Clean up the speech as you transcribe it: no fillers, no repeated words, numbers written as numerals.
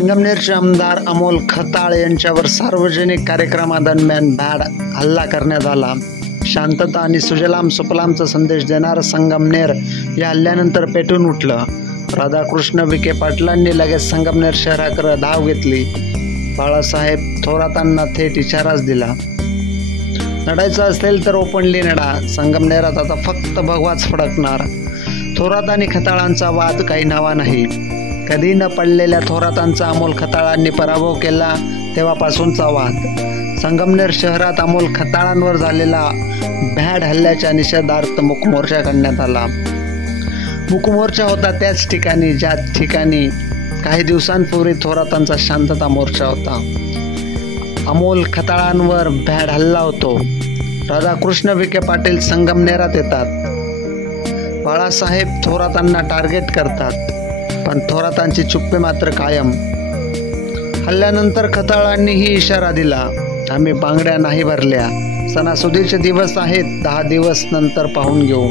संगमनेरचे आमदार अमोल खताळ यांच्यावर सार्वजनिक कार्यक्रमादरम्यान भ्याड हल्ला करण्यात आला. शांतता आणि सुजलाम सुफलामचा संदेश देणारं संगमनेर या हल्ल्यानंतर पेटून उठलं. राधाकृष्ण विखे पाटलांनी लगेच संगमनेर शहराकडे धाव घेतली. बाळासाहेब थोरातांना थेट इशाराच दिला, लढायचं असेल तर ओपनली लढा. संगमनेरात आता फक्त भगवाच फडकणार. थोरात आणि खताळांचा वाद काही नवा नाही. कधी न पडलेल्या थोरातांचा अमोल खताळांनी पराभव केला तेव्हापासूनचा वाद. संगमनेर शहरात अमोल खताळांवर झालेला भ्याड हल्ल्याच्या निषेधार्थ मूकमोर्चा काढण्यात आला. मूकमोर्चा होता त्याच ठिकाणी ज्या ठिकाणी काही दिवसांपूर्वी थोरातांचा शांतता मोर्चा होता. अमोल खताळांवर भ्याड हल्ला होतो. राधाकृष्ण विखे पाटील संगमनेरात येतात. बाळासाहेब थोरातांना टार्गेट करतात, पण थोरातांची चुप्पी मात्र कायम. हल्ल्यानंतर खताळांनीही इशारा दिला, आम्ही बांगड्या नाही भरल्या. सणासुदीचे दिवस आहेत, 10 दिवस नंतर पाहून घेऊ.